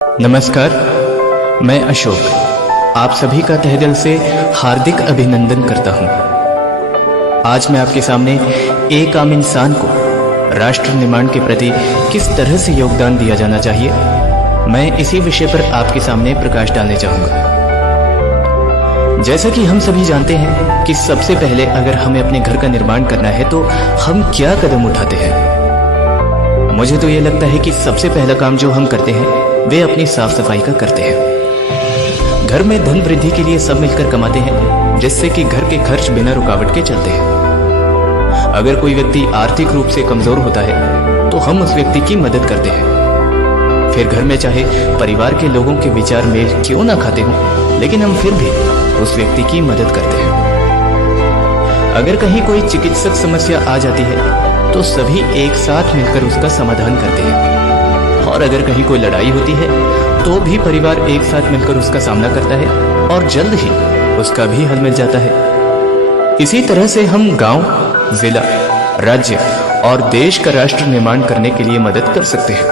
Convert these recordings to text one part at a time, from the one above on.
नमस्कार, मैं अशोक आप सभी का तहे दिल से हार्दिक अभिनंदन करता हूं। आज मैं आपके सामने एक आम इंसान को राष्ट्र निर्माण के प्रति किस तरह से योगदान दिया जाना चाहिए, मैं इसी विषय पर आपके सामने प्रकाश डालने चाहूंगा। जैसा कि हम सभी जानते हैं कि सबसे पहले अगर हमें अपने घर का निर्माण करना है तो हम क्या कदम उठाते हैं। मुझे तो ये लगता है कि सबसे पहला काम जो हम करते हैं वे अपनी साफ सफाई का करते हैं। घर में धन वृद्धि के लिए सब मिलकर कमाते हैं, जिससे कि घर के खर्च बिना रुकावट के चलते हैं। अगर कोई व्यक्ति आर्थिक रूप से कमजोर होता है तो हम उस व्यक्ति की मदद करते हैं। फिर घर में चाहे परिवार के लोगों के विचार मेल क्यों ना खाते हों, लेकिन हम फिर भी उस व्यक्ति की मदद करते हैं। अगर कहीं कोई चिकित्सक समस्या आ जाती है तो सभी एक साथ मिलकर उसका समाधान करते हैं। और अगर कहीं कोई लड़ाई होती है तो भी परिवार एक साथ मिलकर उसका सामना करता है और जल्द ही उसका भी हल मिल जाता है। इसी तरह से हम गांव, जिला, राज्य और देश का राष्ट्र निर्माण करने के लिए मदद कर सकते हैं।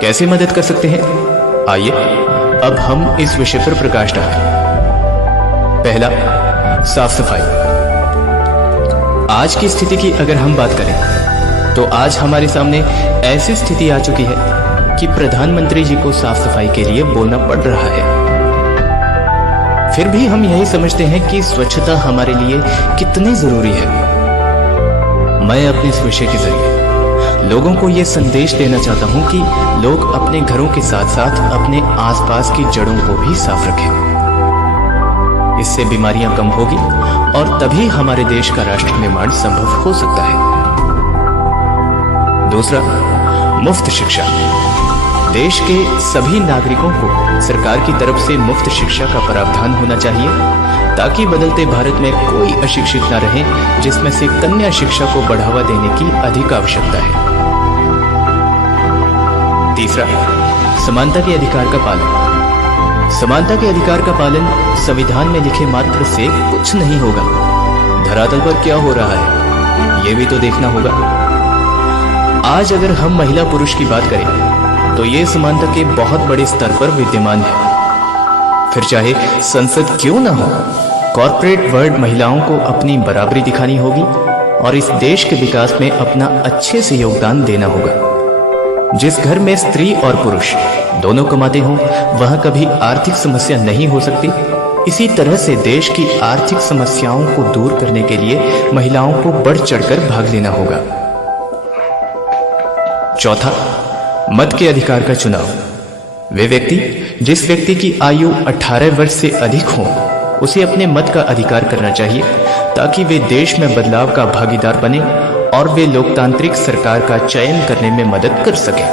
कैसे मदद कर सकते हैं, आइए अब हम इस विषय पर प्रकाश डालें। पहला, साफ सफाई। आज की स्थिति की अगर हम बात करें तो आज हमारे सामने ऐसी स्थिति आ चुकी है कि प्रधानमंत्री जी को साफ सफाई के लिए बोलना पड़ रहा है। फिर भी हम यही समझते हैं कि स्वच्छता हमारे लिए कितनी जरूरी है। मैं अपने इस विषय के जरिए लोगों को यह संदेश देना चाहता हूं कि लोग अपने घरों के साथ साथ अपने आसपास की जड़ों को भी साफ रखें। इससे बीमारियां कम होगी और तभी हमारे देश का राष्ट्र निर्माण संभव हो सकता है। दूसरा, मुफ्त शिक्षा। देश के सभी नागरिकों को सरकार की तरफ से मुफ्त शिक्षा का प्रावधान होना चाहिए, ताकि बदलते भारत में कोई अशिक्षित न रहे, जिसमें से कन्या शिक्षा को बढ़ावा देने की अधिक आवश्यकता है। तीसरा, समानता के अधिकार का पालन। समानता के अधिकार का पालन संविधान में लिखे मात्र से कुछ नहीं होगा। धरातल पर क्या हो रहा है ये भी तो देखना होगा। आज अगर हम महिला पुरुष की बात करें तो ये समानता के बहुत बड़े स्तर पर विद्यमान है। फिर चाहे संसद क्यों ना हो, कॉर्पोरेट वर्ल्ड महिलाओं को अपनी बराबरी दिखानी होगी और इस देश के विकास में अपना अच्छे से योगदान देना होगा। जिस घर में स्त्री और पुरुष दोनों कमाते हों वहां कभी आर्थिक समस्या नहीं हो सकती। इसी तरह से देश की आर्थिक समस्याओं को दूर करने के लिए महिलाओं को बढ़ चढ़कर भाग लेना होगा। चौथा, मत के अधिकार का चुनाव। जिस व्यक्ति की आयु 18 वर्ष से अधिक हो उसे अपने मत का अधिकार करना चाहिए, ताकि वे देश में बदलाव का भागीदार बने और वे लोकतांत्रिक सरकार का चयन करने में मदद कर सके।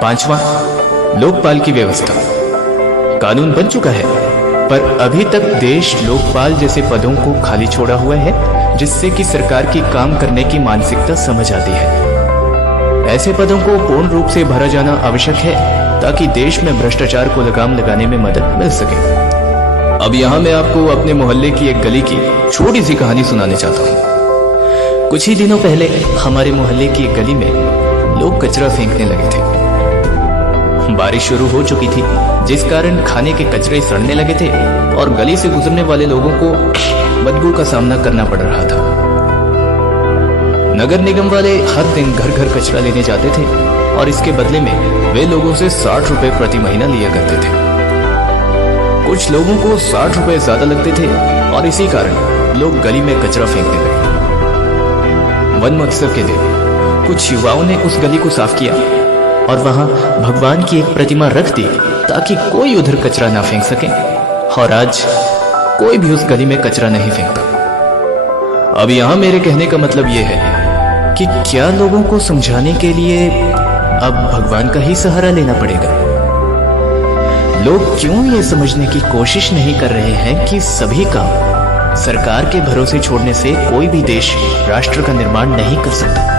पांचवा, लोकपाल की व्यवस्था। कानून बन चुका है पर अभी तक देश लोकपाल जैसे पदों को खाली छोड़ा हुआ है, जिससे कि सरकार की काम करने की मानसिकता समझ आती है। ऐसे पदों को पूर्ण रूप से भरा जाना आवश्यक है, ताकि देश में भ्रष्टाचार को लगाम लगाने में मदद मिल सके। अब यहाँ मैं आपको अपने मोहल्ले की एक गली की छोटी सी कहानी सुनाने चाहता हूँ। कुछ ही दिनों पहले हमारे मोहल्ले की एक गली में लोग कचरा फेंकने लगे थे। बारिश शुरू हो चुकी थी, जिस कारण खाने के कचरे सड़ने लगे थे और गली से गुजरने वाले लोगों को बदबू का सामना करना पड़ रहा था। नगर निगम वाले हर दिन घर घर कचरा लेने जाते थे और इसके बदले में वे लोगों से 60 रुपए प्रति महीना लिया करते थे। कुछ लोगों को 60 रुपए ज्यादा लगते थे और इसी कारण लोग गली में कचरा फेंकने लगे। वन महोत्सव के दिन कुछ युवाओं ने उस गली को साफ किया और वहां भगवान की एक प्रतिमा रख दी, ताकि कोई उधर कचरा ना फेंक सके। और आज कोई भी उस गली में कचरा नहीं फेंकता। अब यहां मेरे कहने का मतलब यह है कि क्या लोगों को समझाने के लिए अब भगवान का ही सहारा लेना पड़ेगा। लोग क्यों ये समझने की कोशिश नहीं कर रहे हैं कि सभी काम सरकार के भरोसे छोड़ने से कोई भी देश राष्ट्र का निर्माण नहीं कर सकता।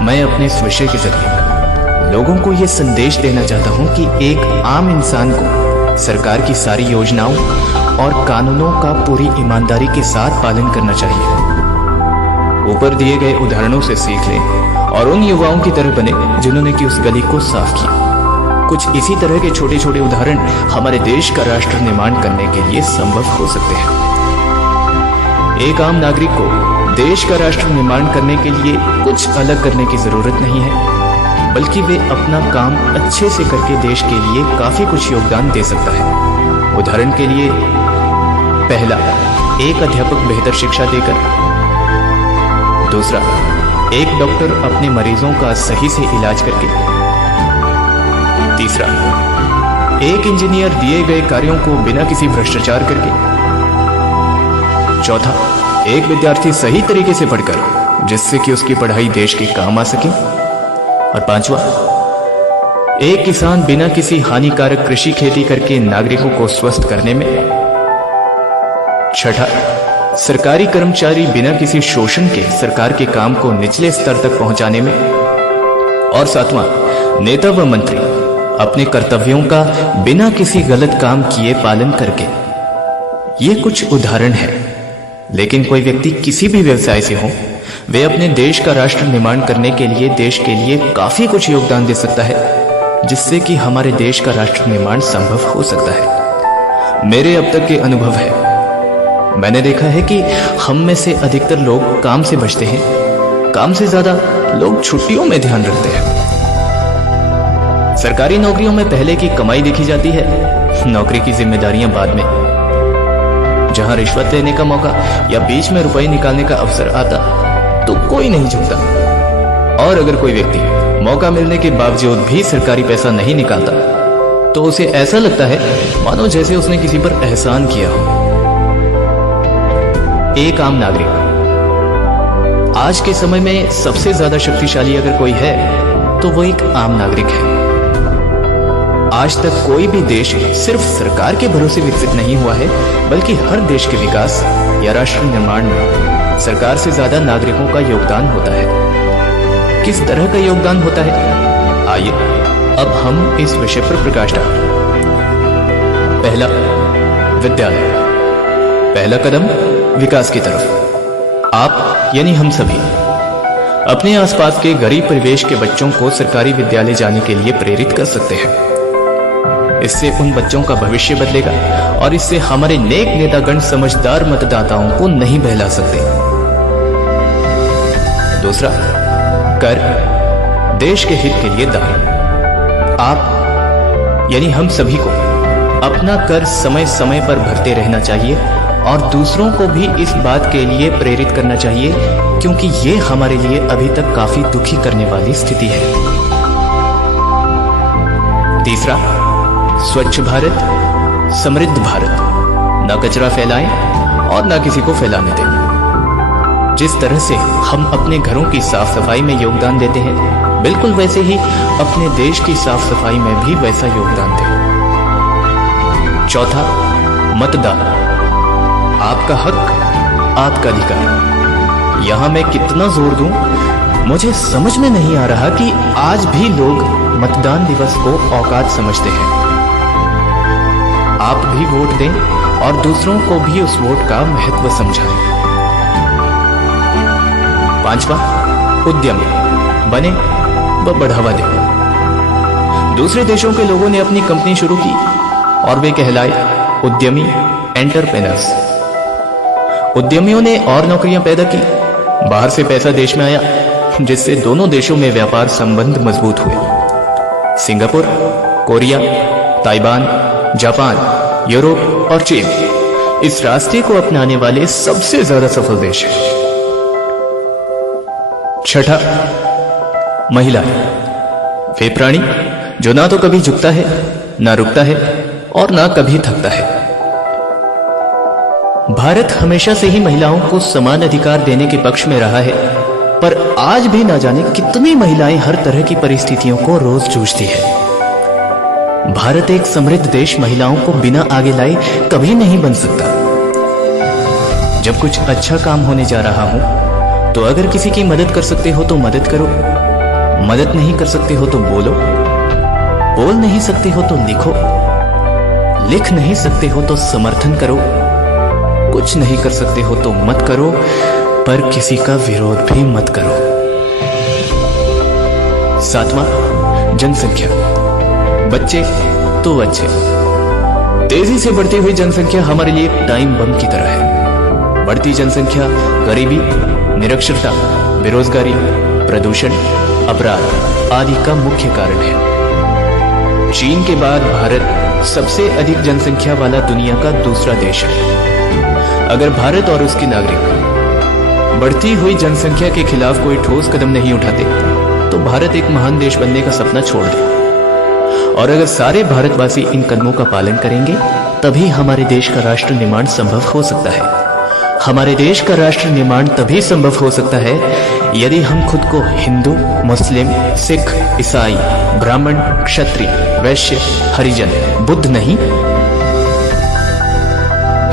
मैं अपने इस विषय के जरिए लोगों को यह संदेश देना चाहता हूं कि एक आम इंसान को सरकार की सारी योजनाओं और कानूनों का पूरी ईमानदारी के साथ पालन करना चाहिए। ऊपर दिए गए उदाहरणों से सीख लें और उन युवाओं की तरह बने जिन्होंने कि उस गली को साफ किया। कुछ इसी तरह के छोटे छोटे उदाहरण हमारे देश का राष्ट्र निर्माण करने के लिए संभव हो सकते हैं। एक आम नागरिक को देश का राष्ट्र निर्माण करने के लिए कुछ अलग करने की जरूरत नहीं है, बल्कि वे अपना काम अच्छे से करके देश के लिए काफी कुछ योगदान दे सकता है। उदाहरण के लिए, पहला, एक अध्यापक बेहतर शिक्षा देकर। दूसरा, एक डॉक्टर अपने मरीजों का सही से इलाज करके। तीसरा, एक इंजीनियर दिए गए कार्यों को बिना किसी भ्रष्टाचार करके। चौथा, एक विद्यार्थी सही तरीके से पढ़कर जिससे कि उसकी पढ़ाई देश के काम आ सके। और पांचवा, एक किसान बिना किसी हानिकारक कृषि खेती करके नागरिकों को स्वस्थ करने में। छठा, सरकारी कर्मचारी बिना किसी शोषण के सरकार के काम को निचले स्तर तक पहुंचाने में। और सातवां, नेता व मंत्री अपने कर्तव्यों का बिना किसी गलत काम किए पालन करके। ये कुछ उदाहरण हैं, लेकिन कोई व्यक्ति किसी भी व्यवसाय से हो, वे अपने देश का राष्ट्र निर्माण करने के लिए देश के लिए काफी कुछ योगदान दे सकता है, जिससे कि हमारे देश का राष्ट्र निर्माण संभव हो सकता है। मेरे अब तक के अनुभव है, मैंने देखा है कि हम में से अधिकतर लोग काम से बचते हैं, काम से ज्यादा लोग छुट्टियों में ध्यान रखते हैं। सरकारी नौकरियों में पहले की कमाई देखी जाती है, नौकरी की जिम्मेदारियां बाद में। जहां रिश्वत लेने का मौका या बीच में रुपए निकालने का अवसर आता तो कोई नहीं झुकता, और अगर कोई व्यक्ति मौका मिलने के बावजूद भी सरकारी पैसा नहीं निकालता तो उसे ऐसा लगता है मानो जैसे उसने किसी पर एहसान किया हो। एक आम नागरिक, आज के समय में सबसे ज्यादा शक्तिशाली अगर कोई है तो वो एक आम नागरिक है। आज तक कोई भी देश सिर्फ सरकार के भरोसे विकसित नहीं हुआ है, बल्कि हर देश के विकास या राष्ट्र निर्माण में सरकार से ज्यादा नागरिकों का योगदान होता है। किस तरह का योगदान होता है, आइए अब हम इस विषय पर प्रकाश डालें। पहला, विद्यालय। पहला कदम विकास की तरफ। आप यानी हम सभी अपने आसपास के गरीब परिवेश के बच्चों को सरकारी विद्यालय जाने के लिए प्रेरित कर सकते हैं। इससे उन बच्चों का भविष्य बदलेगा और इससे हमारे नेक नेतागण समझदार मतदाताओं को नहीं बहला सकते। दूसरा, कर, देश के हित के लिए दान। आप यानी हम सभी को अपना कर समय समय पर भरते रहना चाहिए और दूसरों को भी इस बात के लिए प्रेरित करना चाहिए, क्योंकि ये हमारे लिए अभी तक काफी दुखी करने वाली स्थिति है। तीसरा, स्वच्छ भारत, समृद्ध भारत। ना कचरा फैलाएं और ना किसी को फैलाने दें। जिस तरह से हम अपने घरों की साफ सफाई में योगदान देते हैं, बिल्कुल वैसे ही अपने देश की साफ सफाई में भी वैसा योगदान दें। चौथा, मतदान। आपका हक, आपका अधिकार। यहां मैं कितना जोर दूं, मुझे समझ में नहीं आ रहा कि आज भी लोग मतदान दिवस को औकात समझते हैं। आप भी वोट दें और दूसरों को भी उस वोट का महत्व समझाएं। पांचवा, उद्यमी बने व बढ़ावा दें। दूसरे देशों के लोगों ने अपनी कंपनी शुरू की और वे कहलाए उद्यमी, एंटरप्रेन्योर्स। उद्यमियों ने और नौकरियां पैदा की, बाहर से पैसा देश में आया, जिससे दोनों देशों में व्यापार संबंध मजबूत हुए। Singapore, Korea, Taiwan, Japan, Europe और चीन इस रास्ते को अपनाने वाले सबसे ज्यादा सफल देश हैं। छठा, महिला। वे प्राणी जो ना तो कभी झुकता है, ना रुकता है और ना कभी थकता है। भारत हमेशा से ही महिलाओं को समान अधिकार देने के पक्ष में रहा है, पर आज भी ना जाने कितनी महिलाएं हर तरह की परिस्थितियों को रोज जूझती है। भारत एक समृद्ध देश महिलाओं को बिना आगे लाए कभी नहीं बन सकता। जब कुछ अच्छा काम होने जा रहा हो तो अगर किसी की मदद कर सकते हो तो मदद करो, मदद नहीं कर सकते हो तो बोलो, बोल नहीं सकते हो तो लिखो, लिख नहीं सकते हो तो समर्थन करो, कुछ नहीं कर सकते हो तो मत करो, पर किसी का विरोध भी मत करो। 7वां, जनसंख्या। बच्चे तो अच्छे। तेजी से बढ़ती हुई जनसंख्या हमारे लिए एक टाइम बम की तरह है। बढ़ती जनसंख्या गरीबी, निरक्षरता, बेरोजगारी, प्रदूषण, अपराध आदि का मुख्य कारण है। चीन के बाद भारत सबसे अधिक जनसंख्या वाला दुनिया का दूसरा देश है। अगर भारत और उसके नागरिक बढ़ती हुई जनसंख्या के खिलाफ कोई ठोस कदम नहीं उठाते तो भारत एक महान देश बनने का सपना छोड़ दे। और अगर सारे भारतवासी इन कदमों का पालन करेंगे तभी हमारे देश का राष्ट्र निर्माण संभव हो सकता है। हमारे देश का राष्ट्र निर्माण तभी संभव हो सकता है यदि हम खुद को हिंदू, मुस्लिम, सिख, ईसाई, ब्राह्मण, क्षत्रिय, वैश्य, हरिजन, बुद्ध नहीं,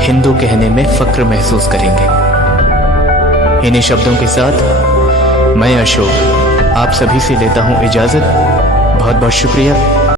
हिंदू कहने में फक्र महसूस करेंगे। इन्हीं शब्दों के साथ मैं अशोक आप सभी से लेता हूं इजाजत। बहुत बहुत शुक्रिया।